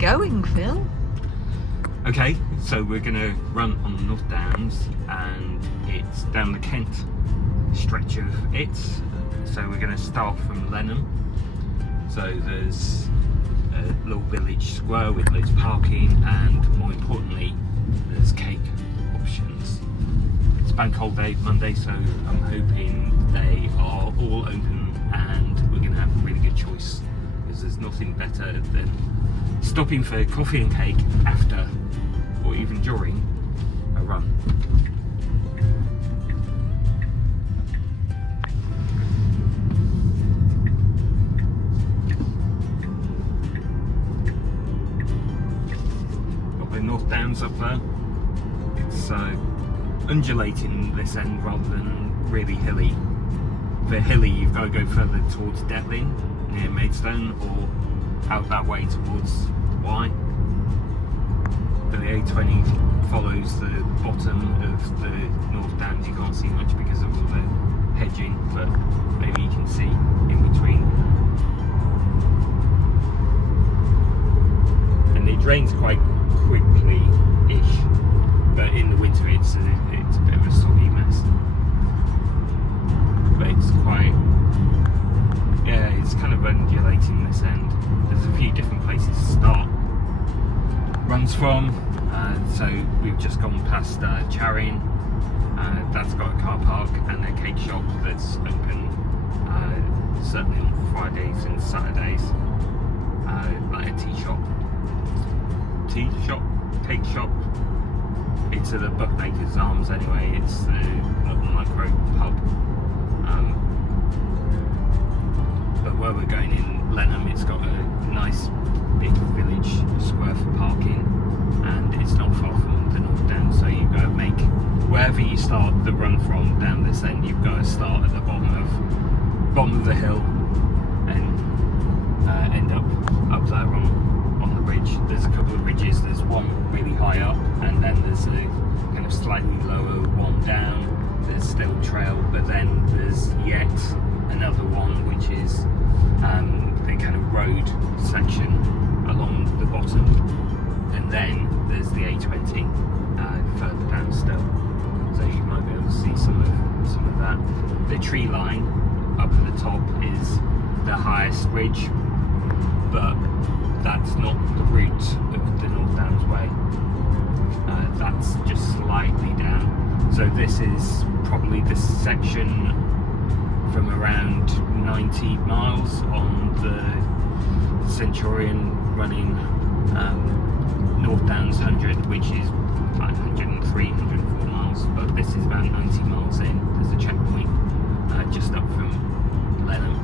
going, Phil? Okay, so we're going to run on the North Downs, and it's down the Kent stretch of it. So we're going to start from Lenham. So there's a little village square with loads of parking, and more importantly, there's cake options. It's bank holiday Monday, so I'm hoping they are all open and we're going to have a really good choice, because there's nothing better than stopping for coffee and cake after or even during a run. Got the North Downs up there. It's undulating this end rather than really hilly. For hilly, you've got to go further towards Detling near Maidstone, or out that way towards Y. But the A20 follows the bottom of the North Downs. You can't see much because of all the hedging, but maybe you can see in between. And it drains quite quickly-ish, but in the winter it's a bit of a soggy mess. But it's quite, yeah, it's kind of undulating this end. There's a few different places to start runs from, so we've just gone past Charing. That's got a car park and a cake shop that's open certainly on Fridays and Saturdays, like a tea shop, cake shop. It's at the Buckmaker's Arms anyway. It's the micro pub. But where we're going in Lenham, it's got a nice big village square for parking, and it's not far from the North Downs, so you've got to make, wherever you start the run from down this end, you've got to start at the bottom of the hill and end up there on the ridge. There's a couple of ridges. There's one really high up, and then there's a kind of slightly lower one down. There's still trail, but then there's yet another one which is the kind of road section along the bottom, and then there's the A20 further down still, so you might be able to see some of that. The tree line up at the top is the highest ridge, but that's not the route of the North Downs way. That's just slightly down. So this is probably the section from around 90 miles on the Centurion running North Downs 100, which is like 103, 104 miles, but this is about 90 miles in. There's a checkpoint just up from Lenham.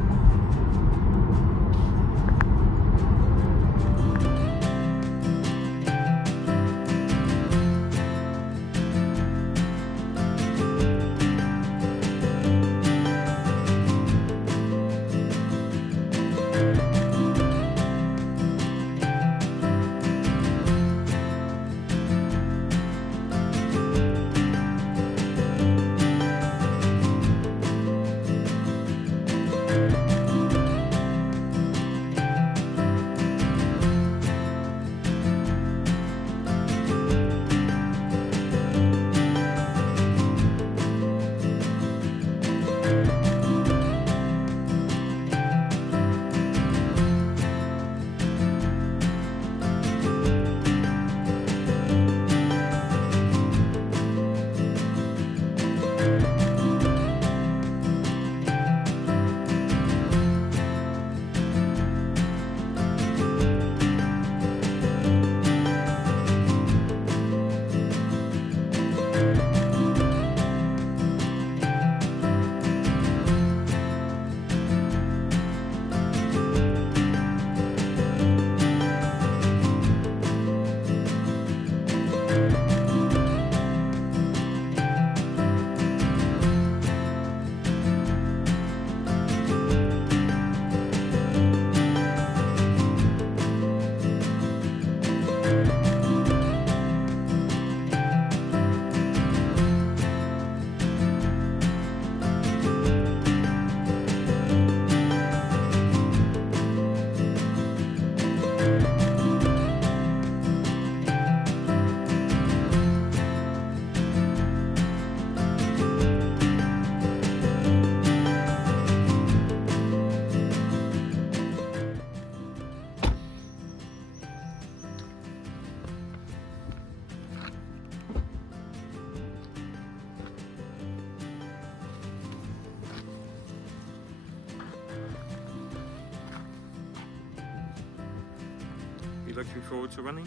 looking forward to running?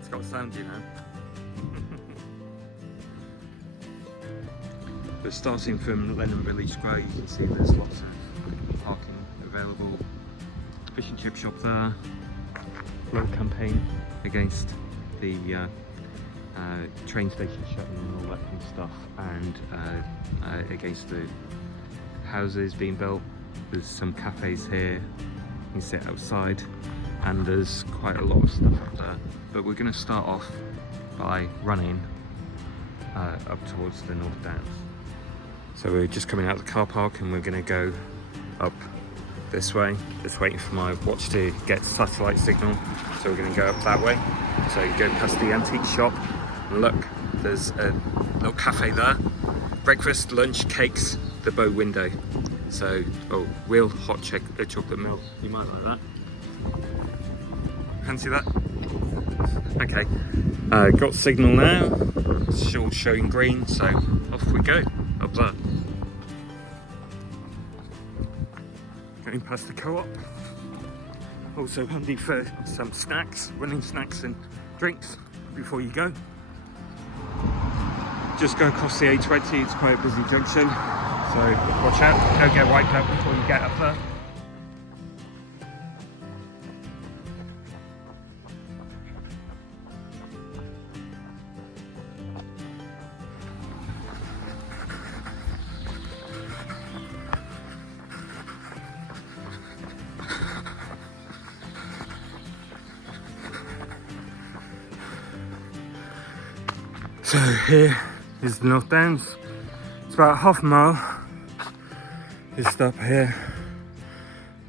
It's got sound, you know. We're starting from Lenham Village Square. You can see there's lots of parking available. Fish and chip shop there. Little campaign against the train station shutting and all that kind of stuff, and against the houses being built. There's some cafes here, you can sit outside, and there's quite a lot of stuff up there. But we're going to start off by running up towards the North Downs. So we're just coming out of the car park and we're going to go up this way. Just waiting for my watch to get satellite signal, so we're going to go up that way. So you go past the antique shop and look, there's a little cafe there. Breakfast, lunch, cakes, the bow window. So, oh, real hot chocolate milk. You might like that. Fancy that? Okay. Got signal now. It's all showing green, so off we go. Up there. Going past the co-op. Also handy for some snacks, running snacks and drinks before you go. Just go across the A20, it's quite a busy junction, so watch out, don't get wiped out before you get up there. So here is the North Downs. It's about half a mile. Just up here.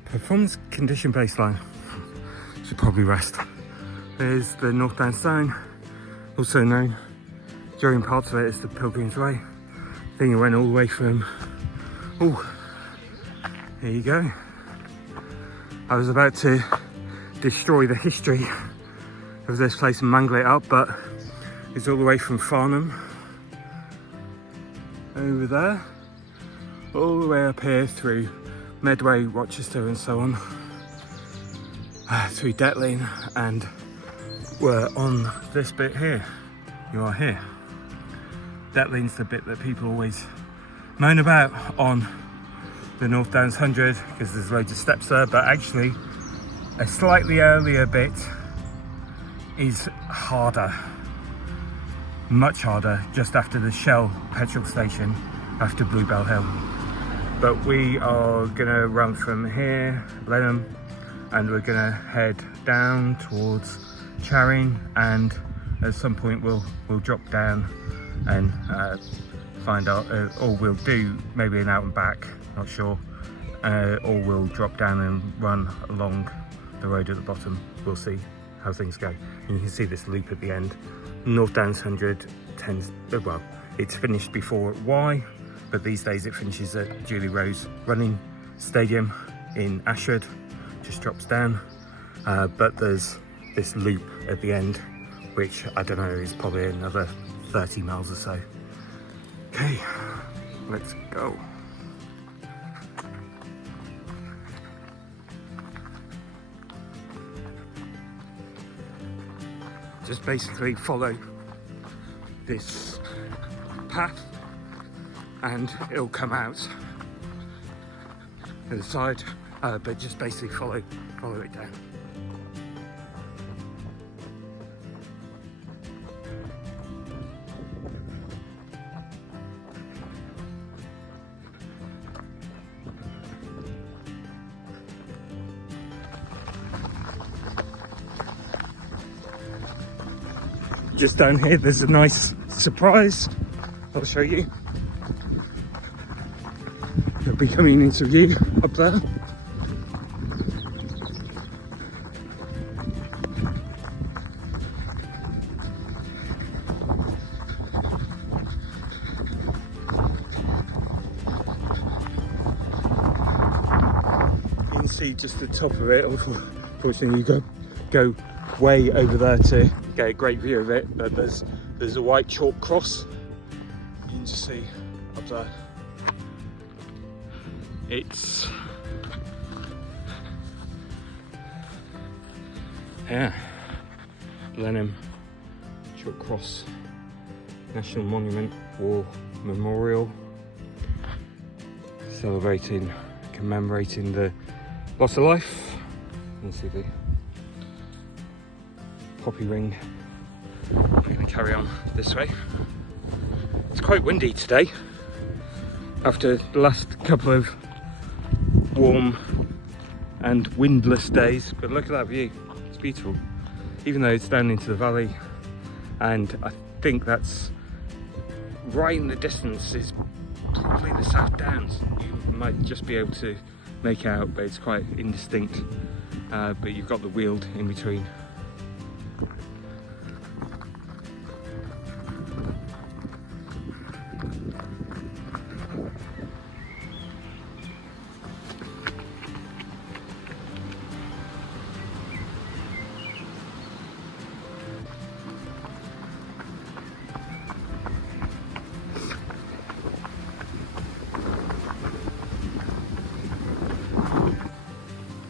Performance condition baseline. Should probably rest. There's the North Downs sign, also known during parts of it as the Pilgrim's Way. I think it went all the way from, oh, here you go. I was about to destroy the history of this place and mangle it up, but it's all the way from Farnham over there, all the way up here through Medway, Rochester and so on, through Detling, and we're on this bit here. You are here. Detling's the bit that people always moan about on the North Downs 100 because there's loads of steps there, but actually a slightly earlier bit is harder. Much harder, just after the Shell petrol station, after Bluebell Hill. But we are gonna run from here, Lenham, and we're gonna head down towards Charing, and at some point we'll drop down and find out, or we'll do maybe an out and back, not sure, or we'll drop down and run along the road at the bottom. We'll see how things go. And you can see this loop at the end. North Downs 100 tends, well, it's finished before at Y, but these days it finishes at Julie Rose Running Stadium in Ashford, just drops down. But there's this loop at the end, which I don't know, is probably another 30 miles or so. Okay, let's go. Just basically follow this path and it'll come out to the side, but just basically follow it down. Just down here there's a nice surprise, I'll show you. It'll be coming into view up there. You can see just the top of it. Unfortunately you go way over there to get a great view of it, but there's a white chalk cross you can just see up there. Yeah, Lenham Short Cross National Monument War Memorial, commemorating the loss of life. You can see the poppy ring. We're going to carry on this way. It's quite windy today after the last couple of warm and windless days, but look at that view, it's beautiful, even though it's down into the valley, and I think that's right in the distance is probably the South Downs. You might just be able to make out, but it's quite indistinct, but you've got the Weald in between.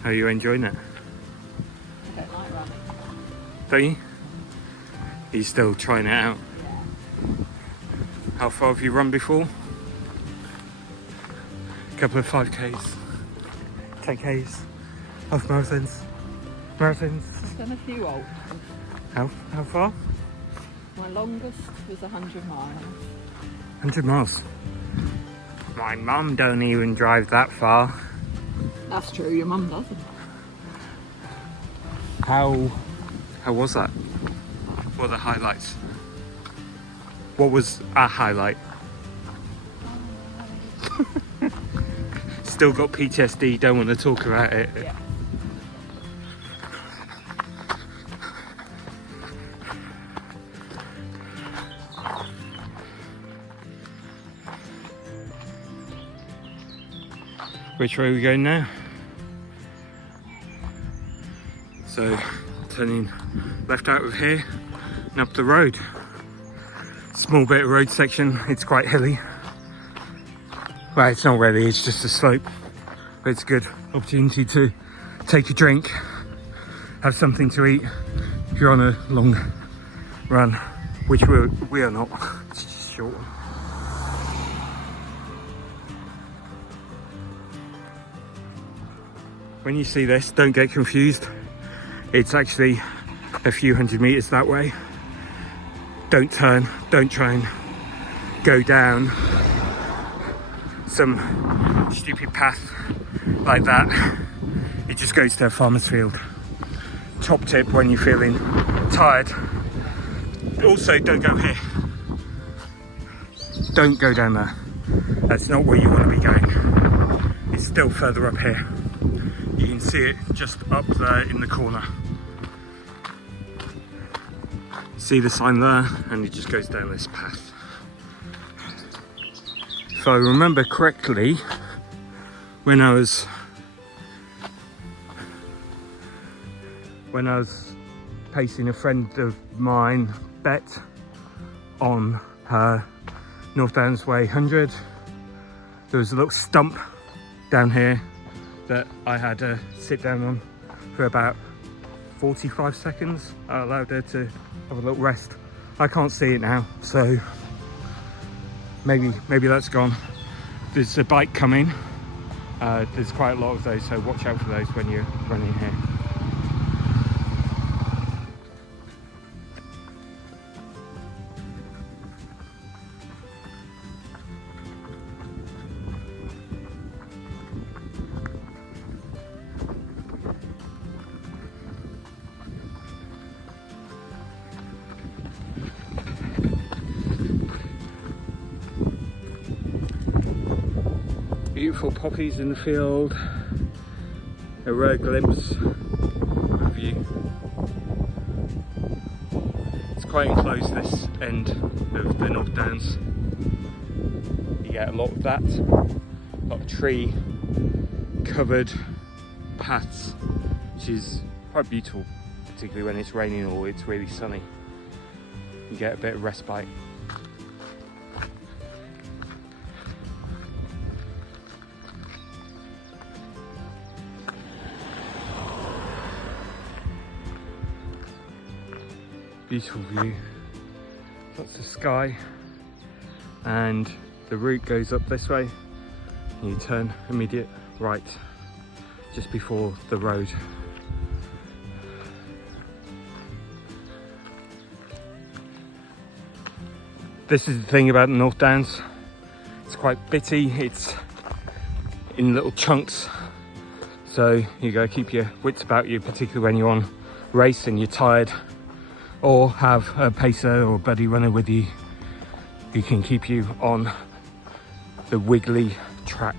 How are you enjoying it? I don't like running. Don't you? Are you still trying it out? Yeah. How far have you run before? A couple of 5Ks, 10Ks, half marathons. I've done a few ultras. How far? My longest was 100 miles. 100 miles. My mum don't even drive that far. That's true, your mum doesn't. How was that? What are the highlights? What was a highlight? Still got PTSD, don't want to talk about it. Yeah. Which way are we going now? So, turning left out of here and up the road. Small bit of road section, it's quite hilly. Well, it's not really, it's just a slope. But it's a good opportunity to take a drink, have something to eat if you're on a long run, which we are not, it's just short. When you see this, don't get confused. It's actually a few hundred meters that way. Don't turn, don't try and go down some stupid path like that. It just goes to a farmer's field. Top tip when you're feeling tired. Also, don't go here. Don't go down there. That's not where you want to be going. It's still further up here. You can see it just up there in the corner. See the sign there, and it just goes down this path. If I remember correctly, when I was pacing a friend of mine, Bet, on her North Downs Way 100, there was a little stump down here that I had to sit down on for about 45 seconds. I allowed her to have a little rest. I can't see it now, so maybe that's gone. There's a bike coming. There's quite a lot of those, so watch out for those when you're running here. Beautiful poppies in the field, a rare glimpse of view. It's quite enclosed, this end of the North Downs. You get a lot of that, a lot of tree covered paths, which is quite beautiful, particularly when it's raining or it's really sunny. You get a bit of respite. Beautiful view, lots of sky, and the route goes up this way and you turn immediate right just before the road. This is the thing about the North Downs, it's quite bitty, it's in little chunks, so you gotta keep your wits about you, particularly when you're on race and you're tired, or have a pacer or buddy runner with you who can keep you on the wiggly track.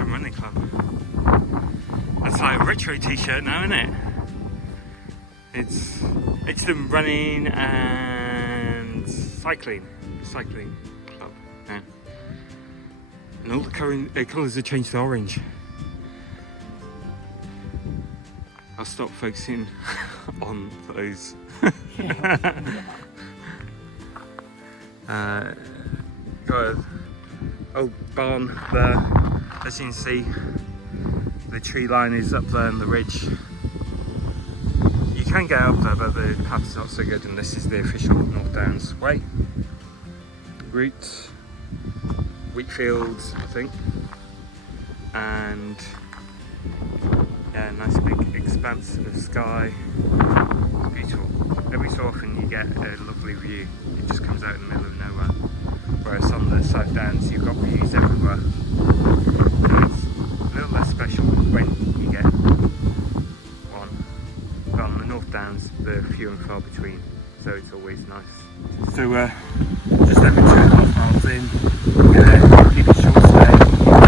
Running club. That's like a retro t-shirt now, isn't it? It's them running and cycling club. Yeah. And all the colours have changed to orange. I'll stop focusing on those. Got an old barn there. As you can see, the tree line is up there on the ridge. You can get up there, but the path's not so good, and this is the official North Downs way. Route, wheat fields, I think, and yeah, nice big expanse of sky. It's beautiful. Every so often you get a lovely view. It just comes out in the middle of nowhere. Whereas on the South Downs, you've got views everywhere. It's a little less special when you get one. But on the North Downs, they're few and far between, so it's always nice. So just over 2.5 miles in, we're going to keep it short today,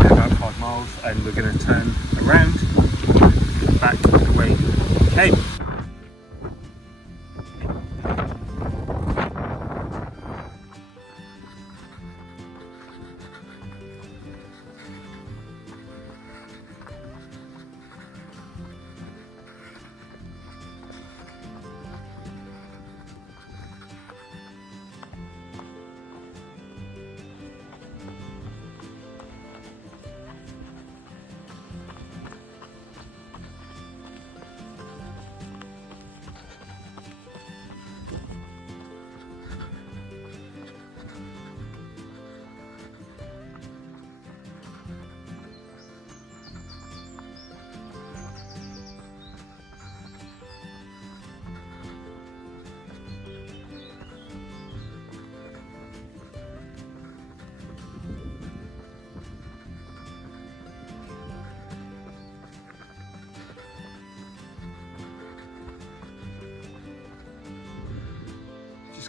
about 5 miles, and we're going to turn around back the way we came.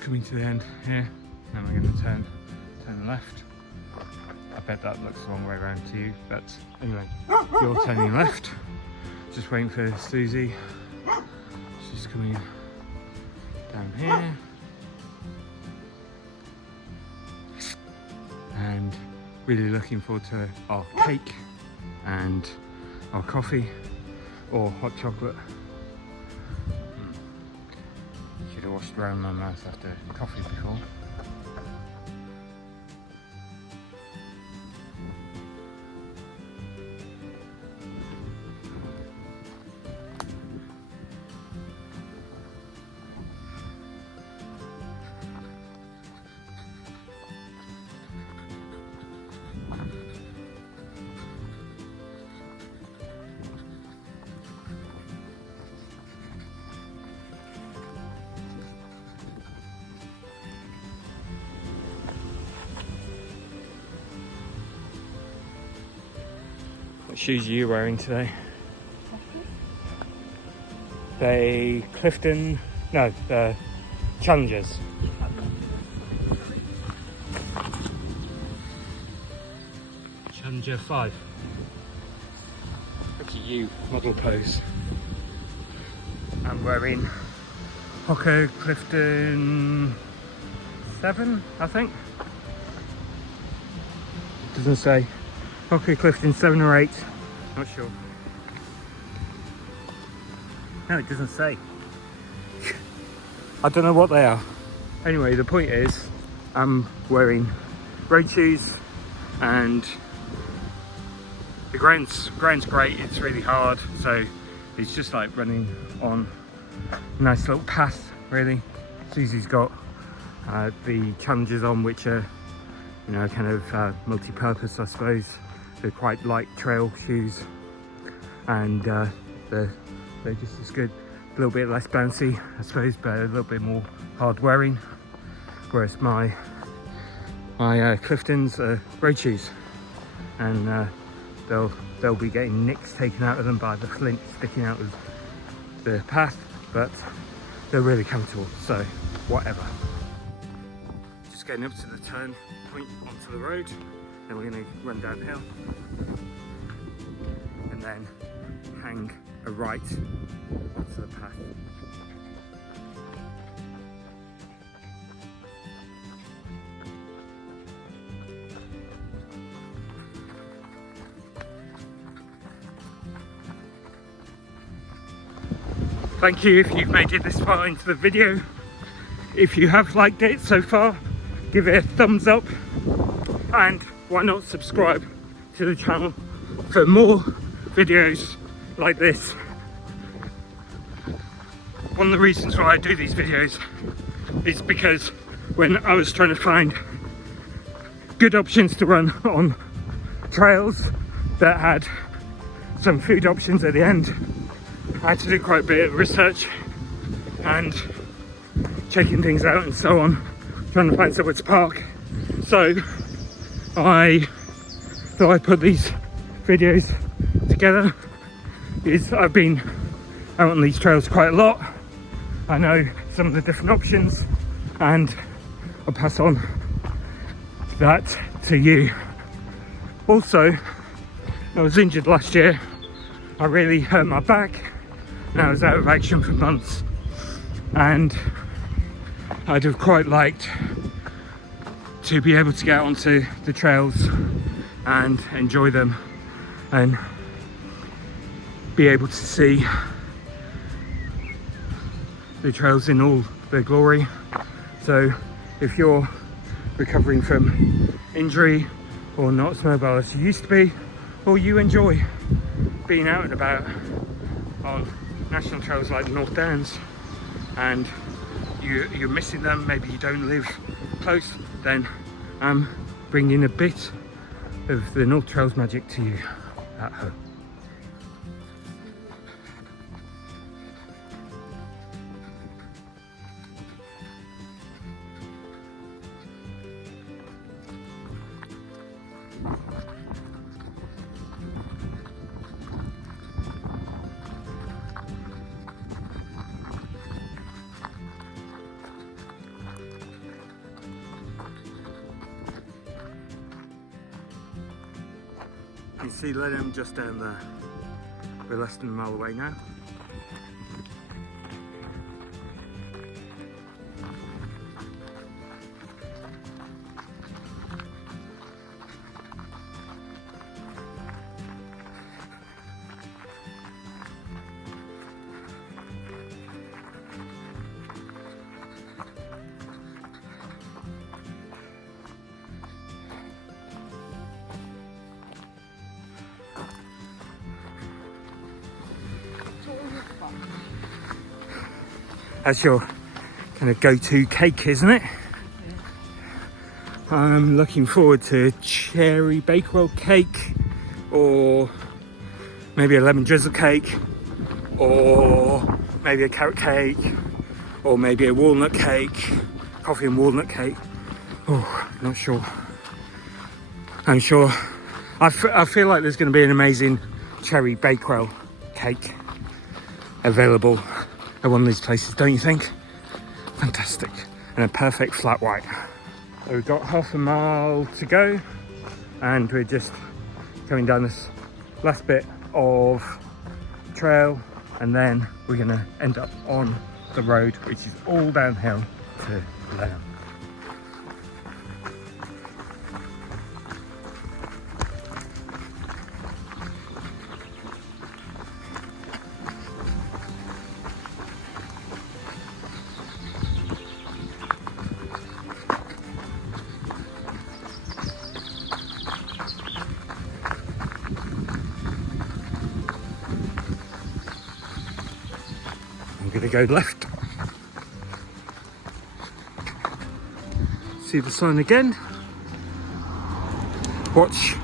Coming to the end here, and we're going to turn left. I bet that looks the wrong way around to you, but anyway, you're turning left. Just waiting for Susie. She's coming down here, and really looking forward to our cake and our coffee or hot chocolate. Should have washed around my mouth after coffee before. What shoes are you wearing today? They Clifton, no, the Challengers. Challenger 5. Look at you, model pose. I'm wearing Hoco Clifton 7, I think. Doesn't say. Hoco Clifton 7 or 8, not sure. No, it doesn't say. I don't know what they are. Anyway, the point is, I'm wearing road shoes and the ground's great. It's really hard, so it's just like running on a nice little path, really. Susie's got the Challengers on, which are, you know, kind of multi-purpose, I suppose. They're quite light trail shoes, and they're just as good. A little bit less bouncy, I suppose, but a little bit more hard wearing. Whereas my Cliftons are road shoes, and they'll be getting nicks taken out of them by the flint sticking out of the path, but they're really comfortable, so whatever. Just getting up to the turn point onto the road, then we're going to run downhill and then hang a right onto the path. Thank you if you've made it this far into the video. If you have liked it so far, give it a thumbs up, and why not subscribe to the channel for more videos like this. One of the reasons why I do these videos is because when I was trying to find good options to run on trails that had some food options at the end, I had to do quite a bit of research and checking things out and so on, trying to find somewhere to park. So I thought I'd put these videos together, because I've been out on these trails quite a lot. I know some of the different options, and I'll pass on that to you. Also, I was injured last year. I really hurt my back and I was out of action for months, and I'd have quite liked to be able to get onto the trails and enjoy them and be able to see the trails in all their glory. So if you're recovering from injury or not as mobile as you used to be, or you enjoy being out and about on national trails like the North Downs and you're missing them, maybe you don't live close, then I'm bringing a bit of the North Trails magic to you at home. You can see Lenham just down there. We're less than a mile away now. That's your kind of go-to cake, isn't it? Yeah. I'm looking forward to cherry bakewell cake, or maybe a lemon drizzle cake, or maybe a carrot cake, or maybe a walnut cake, coffee and walnut cake. Oh, not sure. I'm sure I feel like there's going to be an amazing cherry bakewell cake available at one of these places, don't you think? Fantastic. And a perfect flat white. So we've got half a mile to go and we're just going down this last bit of trail, and then we're going to end up on the road, which is all downhill to Lenham. I'm going to go left. See the sign again. Watch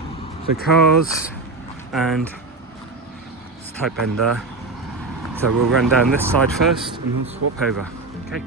the cars and it's tight bend there. So we'll run down this side first and we'll swap over. Okay.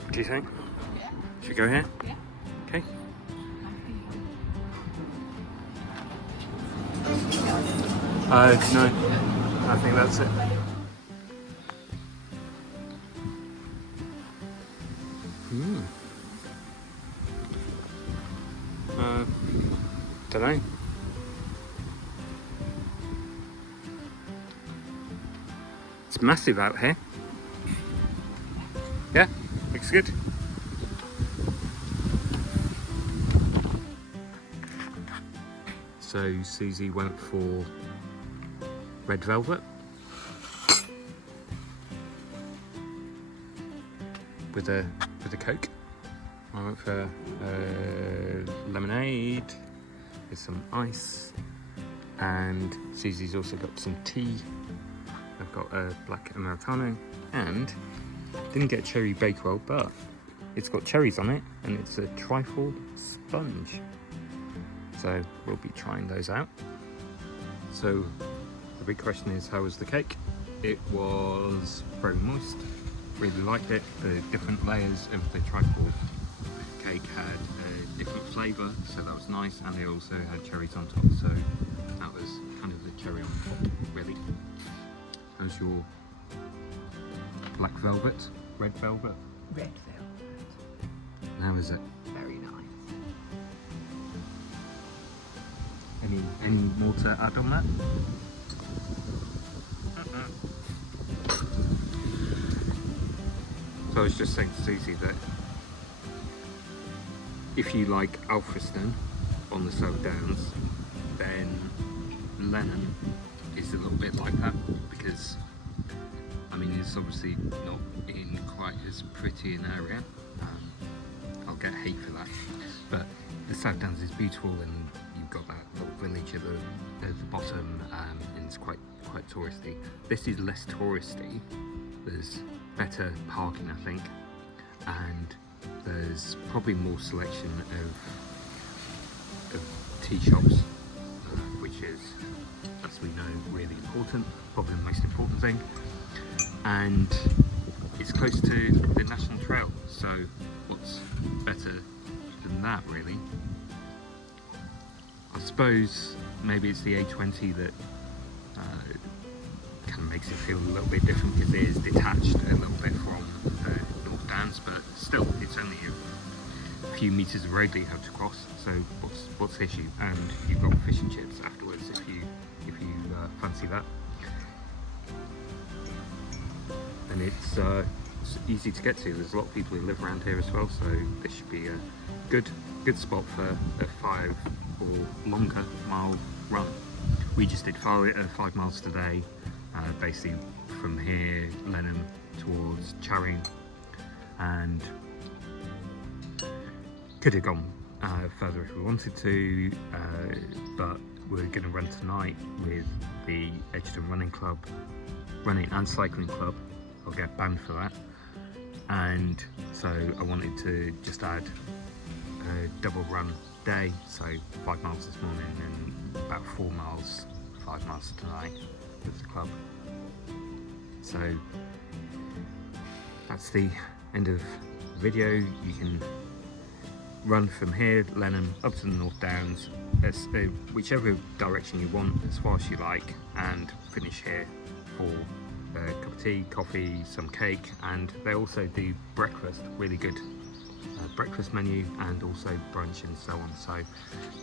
What do you think? Yeah. Should we go here? Yeah. Okay. No. I think that's it. Don't know. It's massive out here. Yeah, looks good. So Susie went for red velvet with a Coke. I went for lemonade with some ice, and Susie's also got some tea. I've got a black Americano, and didn't get cherry bakewell, but it's got cherries on it, and it's a trifle sponge. So we'll be trying those out. So the big question is, how was the cake? It was very moist, really liked it. The different layers of the trifle cake had a different flavour, so that was nice, and they also had cherries on top, so that was kind of the cherry on top, really. How's your black velvet, red velvet? red velvet. How is it? Very nice. Any more to add on that? So I was just saying to Susie that if you like Alfriston on the South Downs, then Lenham is a little bit like that, because I mean it's obviously not in quite as pretty an area. I'll get hate for that, but the South Downs is beautiful, and you've got that little village at the bottom, and it's quite touristy. This is less touristy. There's better parking, I think, and there's probably more selection of tea shops, which is, as we know, really important, probably the most important thing. And it's close to the National Trail, so what's better than that, really? I suppose maybe it's the A20 that kind of makes it feel a little bit different, because it is detached a little bit from the North Downs, but still, it's only a few metres of road that you have to cross. So what's the issue? And you've got fish and chips afterwards if you fancy that. And it's easy to get to. There's a lot of people who live around here as well, so this should be a good spot for a 5 or longer mile run. We just did 5 miles today, basically from here, Lenham towards Charing, and could have gone further if we wanted to, but we're going to run tonight with the Edgerton Running and Cycling Club. I'll get banned for that, and so I wanted to just add a double run day, so 5 miles this morning and about 5 miles tonight with the club. So that's the end of the video. You can run from here, Lenham, up to the North Downs, whichever direction you want, as far as you like, and finish here for a cup of tea, coffee, some cake, and they also do breakfast, really good breakfast menu, and also brunch and so on. So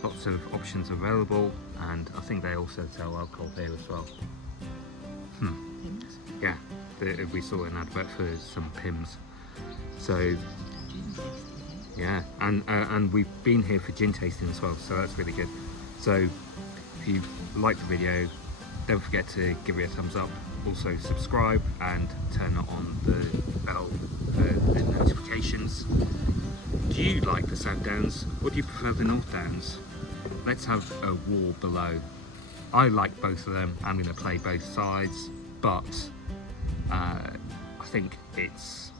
lots of options available, and I think they also sell alcohol here as well. Yeah, we saw an advert for some Pims. So yeah, and we've been here for gin tasting as well, so that's really good. So if you liked the video, don't forget to give it a thumbs up. Also subscribe and turn on the bell for the notifications. Do you like the South Downs, or do you prefer the North Downs? Let's have a war below. I like both of them. I'm going to play both sides, but I think it's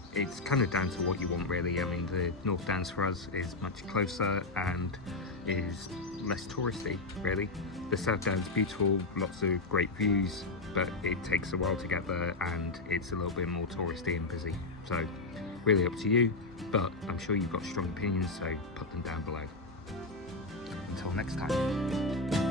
kind of down to what you want, really. I mean, the North Downs for us is much closer and is less touristy, really. The South Downs beautiful, lots of great views, but it takes a while to get there, and it's a little bit more touristy and busy. So really up to you, but I'm sure you've got strong opinions, so put them down below. Until next time.